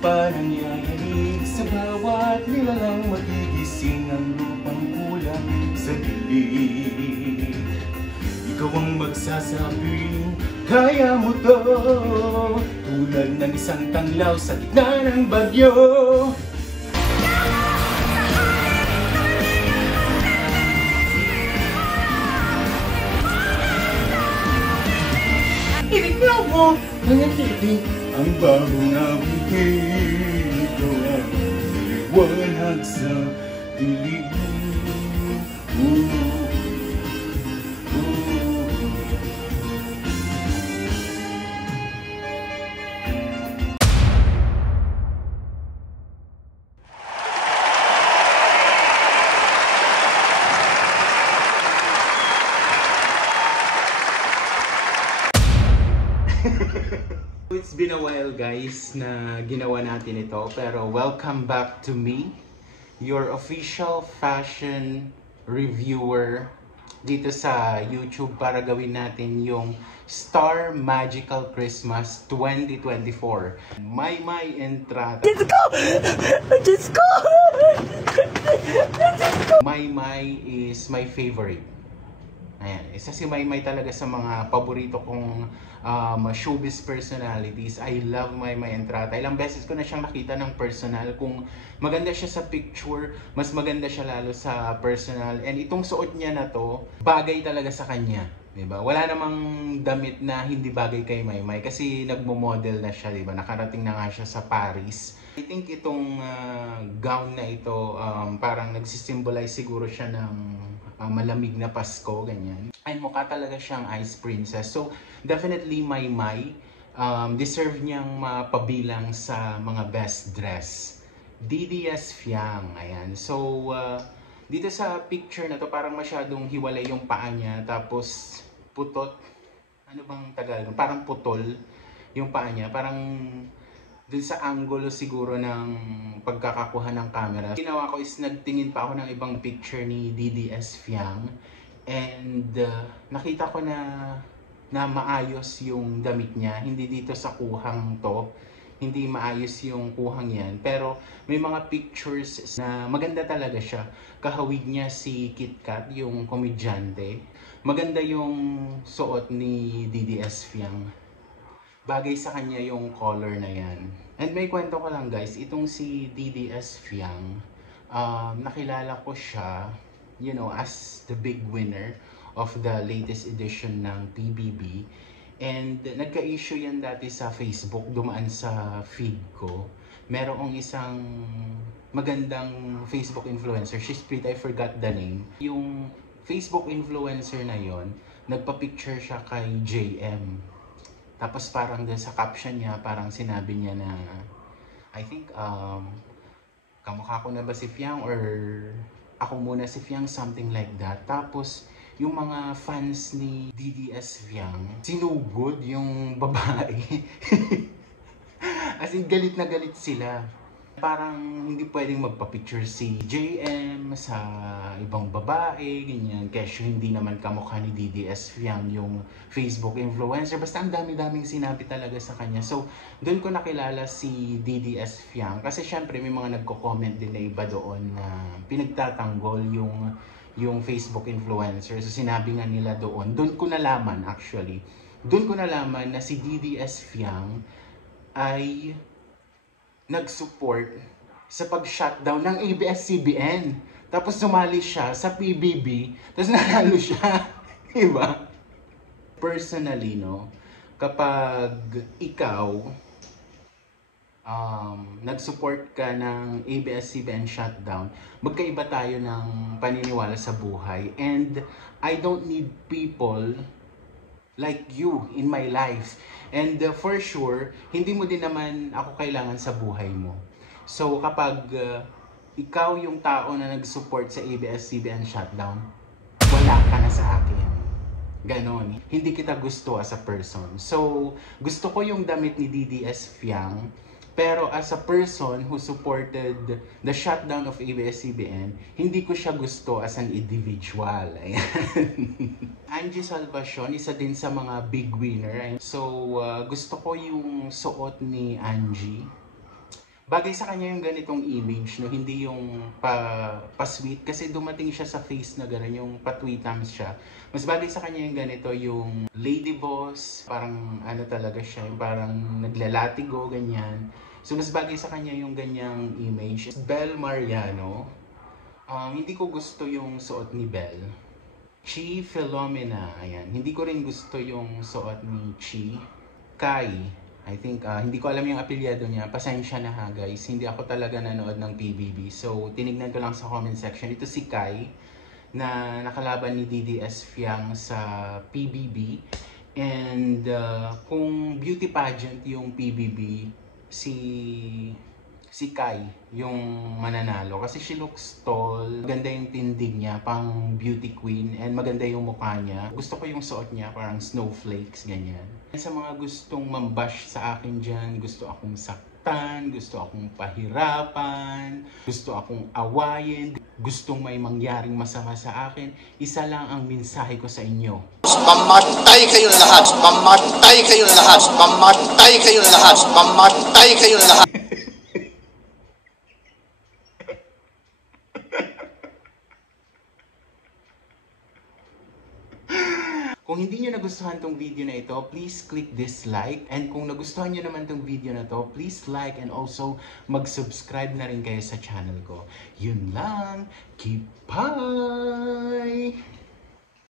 pa nangyayari sa bawat nilalang magigising ang lupang kulang sa dilig. Ikaw ang magsasabing kaya mo to, tulad ng isang tanglaw sa gitna ng bagyo. Ibiglaw mo ang titig, ang bagong awitin. Ikaw ang liwanag sa dilim. It's been a while guys na ginawa natin ito, pero welcome back to me, your official fashion reviewer dito sa YouTube para gawin natin yung Star Magical Christmas 2024. My Entrada. Let's go! Let's go! My is my favorite. Ayan, isa si Maymay talaga sa mga paborito kong showbiz personalities. I love Maymay Entrata. Ilang beses ko na siyang nakita ng personal. Kung maganda siya sa picture, mas maganda siya lalo sa personal. And itong suot niya na to, bagay talaga sa kanya. Diba? Wala namang damit na hindi bagay kay Maymay kasi nagmo-model na siya, diba? Nakarating na nga siya sa Paris. I think itong gown na ito parang nagsisimbolize siguro siya ng malamig na Pasko, ganyan. And mukha talaga siyang ice princess. So, definitely Maymay deserve niyang mapabilang sa mga best dress. DDS Fiang, ayan. So, dito sa picture na to, parang masyadong hiwalay yung paa niya. Tapos, putot. Ano bang Tagalog? Parang putol yung paa niya. Parang dun sa angulo siguro ng pagkakakuha ng camera. Ginawa ko is nagtingin pa ako ng ibang picture ni DDS Fiang. And nakita ko na maayos yung damit niya. Hindi dito sa kuhang to. Hindi maayos yung kuhang yan. Pero may mga pictures na maganda talaga siya. Kahawig niya si KitKat, yung komedyante. Maganda yung suot ni DDS Fiang. Bagay sa kanya yung color na yan. And may kwento ko lang guys, itong si DDS Fiang, nakilala ko siya, you know, as the big winner of the latest edition ng PBB. And nagka-issue yan dati sa Facebook, dumaan sa feed ko. Merong isang magandang Facebook influencer, she's pretty, I forgot the name. Yung Facebook influencer na yon, nagpa-picture siya kay JM. Tapos parang dun sa caption niya, parang sinabi niya na, I think, kamukha ko na ba si Fiang or ako muna si Fiang, something like that. Tapos, yung mga fans ni DDS Fiang, sinugod yung babae. As in, galit na galit sila. Parang hindi pwedeng magpa-picture si JM sa ibang babae, ganyan. Kasi hindi naman kamukha ni DDS Fiang yung Facebook influencer. Basta ang dami-daming sinabi talaga sa kanya. So, doon ko nakilala si DDS Fiang. Kasi syempre may mga nagko-comment din na iba doon na pinagtatanggol yung Facebook influencer. So, sinabi nga nila doon. Doon ko nalaman actually. Doon ko nalaman na si DDS Fiang ay nag-support sa pag-shutdown ng ABS-CBN. Tapos sumali siya sa PBB, tapos nanalo siya. Diba? Personally, no, kapag ikaw nag-support ka ng ABS-CBN shutdown, magkaiba tayo ng paniniwala sa buhay. And I don't need people like you in my life. And for sure, hindi mo din naman ako kailangan sa buhay mo. So kapag ikaw yung tao na nag-support sa ABS-CBN shutdown, wala ka na sa akin. Ganon. Hindi kita gusto as a person. So gusto ko yung damit ni DDS Fiang. Pero as a person who supported the shutdown of ABS-CBN, hindi ko siya gusto as an individual. Ayan. Angie Salvacion, isa din sa mga big winner. So, gusto ko yung suot ni Angie. bagay sa kanya yung ganitong image, no? Hindi yung pa-sweet kasi dumating siya sa face na gano'n, yung pa-tweetams siya. Mas bagay sa kanya yung ganito, yung lady boss, parang ano talaga siya, yung parang naglalatigo, ganyan. So mas bagay sa kanya yung ganyang image. Belle Mariano, hindi ko gusto yung suot ni Belle. Chi Philomena, ayan. Hindi ko rin gusto yung suot ni Chi. Kai, I think, hindi ko alam yung apelyado niya. Pasensya na ha guys, hindi ako talaga nanood ng PBB. So, tinignan ko lang sa comment section. Ito si Kai, na nakalaban ni DDS Fiang sa PBB. And kung beauty pageant yung PBB, si Kai yung mananalo kasi she looks tall, maganda yung tindig niya, pang beauty queen, and maganda yung mukha niya. Gusto ko yung suot niya, parang snowflakes, ganyan. Sa mga gustong mambash sa akin dyan, gusto akong saktan, gusto akong pahirapan, gusto akong awayin, gustong may mangyaring masama sa akin, isa lang ang mensahe ko sa inyo. Mamatay kayo na lahat! Mamatay kayo na lahat! Mamatay kayo na lahat! Mamatay kayo na lahat! Kung hindi nyo nagustuhan tong video na ito, please click dislike. And kung nagustuhan nyo naman tong video na to, please like and also mag-subscribe na rin kayo sa channel ko. Yun lang. Keep pie!